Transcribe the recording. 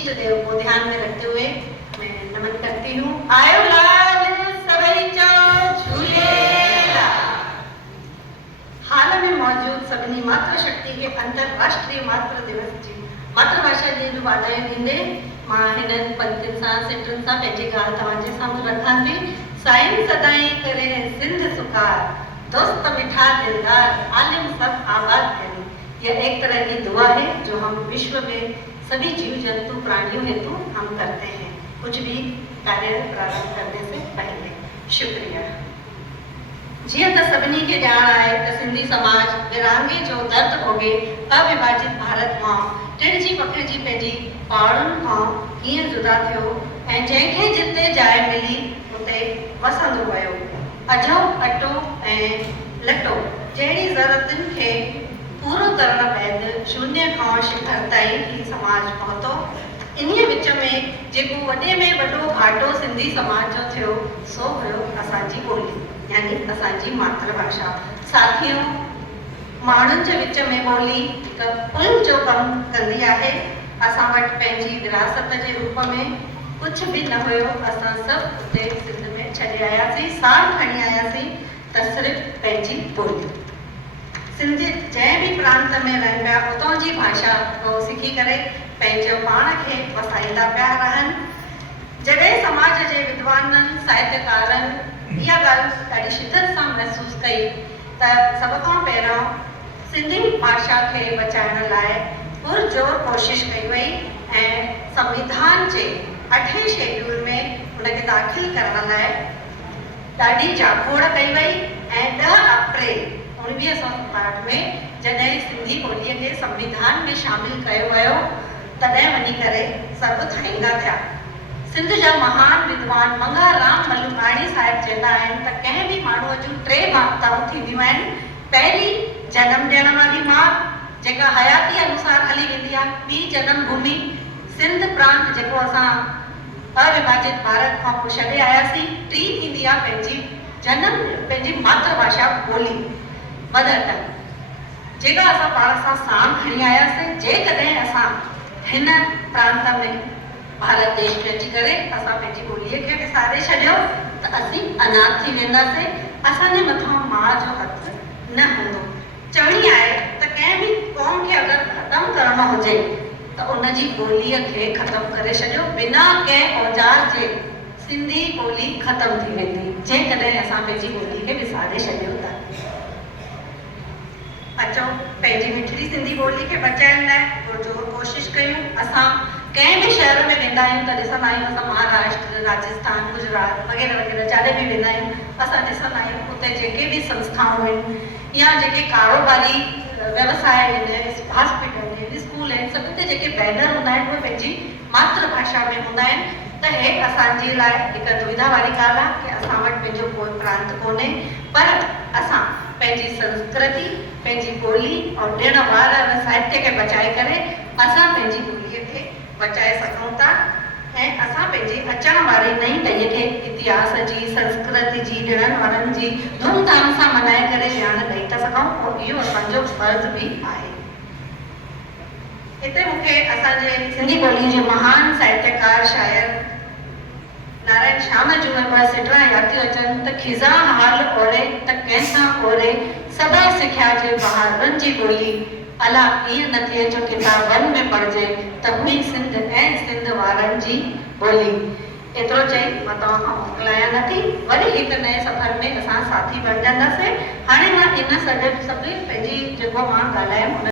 इष्ट देव को ध्यान में रखते हुए मैं नमन करती हूँ। आयो लाल सभई चो झूलेलाल। हाल में मौजूद सभिनी मातृशक्ति के अंतरराष्ट्रीय मातृ दिवस जी मातृभाषा जी जो वाधायूं ॾींदे मां हिननि पंक्तियुनि सां सिटुनि सां पंहिंजी ॻाल्हि तव्हांजे साम्हूं रखां थी। साईं सदाई करे सिंध सुकार, दोस्त मिठा दिलदार, आलिम सब आबाद करें। यह एक तरह की दुआ है जो हम विश्व में सभी जीव जंतु प्राणियों हेतु हम करते हैं कुछ भी कार्य प्रारंभ करने से पहले। शुक्रिया। जीअं त सभिनी खे ॼाण आहे त सिंधी समाज विरहाङे जो दर्द भोगे अविभाजित भारत मां टिणिजी पखिड़िजी पंहिंजी पहाड़ुनि खां कीअं जुदा थियो ऐं जंहिंखे जिते जाइ मिली उते वसंदो वियो। अझो अटो ऐं लटो जहिड़ी ज़रूरतुनि खे पूरो करण बैदि शून्य खां शिखर ताईं ही समाज पहुतो। इन्हीअ विच में जेको वॾे में वॾो घाटो सिंधी समाज जो थियो सो हुयो असांजी ॿोली यानी असांजी मातृभाषा। साथियों, माण्हुनि जे विच में ॿोली हिकु पुल जो कमु कंदी आहे। असां वटि पंहिंजी विरासत जे रूप में कुझु बि न हुयो। असां सभु उते सिंध में छॾे आयासीं, साण खणी आयासीं त सिर्फ़ु पंहिंजी ॿोली। सिंधी जंहिं बि प्रांत में रहनि पिया उतां जी भाषा को सिखी करे पंहिंजो पाण खे वसाईंदा पिया रहनि। जॾहिं समाज जे विद्वाननि साहित्यकारनि इहा ॻाल्हि ॾाढी शिद्दत सां महसूसु कई त सभ खां पहिरियों सिंधी भाषा खे बचाइण लाइ पुरजोर कोशिश कई वई ऐं संविधान जे 8वें शेड्यूल में उनखे दाख़िल करण लाइ ॾाढी जाखोड़ कई वई ऐं 10 अप्रैल 1962 में जॾहिं सिंधी ॿोलीअ खे संविधान में शामिल कयो वियो तॾहिं वञी करे सभु थाईंदा थिया। सिंध जा महान विद्वान मंगाराम मलुमाणी साहिब चवंदा आहिनि त कंहिं बि माण्हूअ जूं 3 माताऊं थींदियूं आहिनि। पहिरीं जनम ॾियण वारी माउ जेका हयाती अनुसार हली वेंदी आहे, ॿी जनम भूमि सिंध प्रांत जेको असां अविभाजित भारत खां पोइ छॾे आयासीं। टी थींदी आहे पंहिंजी मातृभाषा ॿोली मदर टंग जेका असां पाण सां साण खणी आयासीं। जेकॾहिं असां हिन प्रांत में भारत देश में अची करे असां पंहिंजी ॿोलीअ खे विसारे छॾियो त असीं अनाथ थी वेंदासीं। असांजे मथां माउ जो हथु न हूंदो। चवणी आहे त कंहिं बि क़ौम खे अगरि ख़तमु करणो हुजे त उनजी ॿोलीअ खे ख़तमु करे छॾियो। बिना कंहिं औजार जे सिंधी ॿोली ख़तमु थी वेंदी जेकॾहिं असां पंहिंजी ॿोली खे विसारे छॾियूं था। अचो पंहिंजी मिठड़ी सिंधी ॿोली खे बचाइण लाइ पुरजोर कोशिश कयूं। असां कंहिं बि शहर में वेंदा आहियूं त ॾिसंदा आहियूं असां महाराष्ट्र, राजस्थान, गुजरात वग़ैरह वग़ैरह जिते बि वेंदा आहियूं असां ॾिसंदा आहियूं उते जेके बि संस्थाऊं आहिनि या जेके कारोबारी व्यवसाय आहिनि, हॉस्पिटल आहिनि, स्कूल आहिनि, सभु ते जेके बैनर हूंदा आहिनि उहे पंहिंजी मातृभाषा में हूंदा आहिनि। त हे असांजे लाइ हिकु दुविधा वारी ॻाल्हि आहे कि असां वटि पंहिंजो कोई प्रांत कोन्हे, पर असां पंहिंजी संस्कृति, पंहिंजी ॿोली और ॾिण वार साहित्य खे बचाए करे असां पंहिंजी ॿोलीअ खे बचाए सघूं था ऐं असां पंहिंजी अचण वारी नई टईअ खे इतिहास जी, संस्कृति जी, ॾिणनि वारनि जी धूमधाम सां मल्हाए करे ॼाण ॾेई था सघूं और इहो असांजो फर्ज़ बि आहे। हिते मूंखे असांजे सिंधी ॿोली जे महान साहित्यकार शायर नारायण श्याम जूं ॿ सिटरा यादि थियूं अचनि त खिज़ा हाल ओरे त कंहिंसां ओरे सदा सिखिया जे बहारनि जी ॿोली अला ईअं न थिए जो किताबनि में पढ़िजे त हुई सिंध ऐं सिंध वारनि जी ॿोली। एतिरो चई मां तव्हां खां मोकिलायां नथी। वरी हिकु नए सफ़र में असां साथी बणजंदासीं। हाणे मां इन सॼे सभु पंहिंजी जेको मां ॻाल्हायमि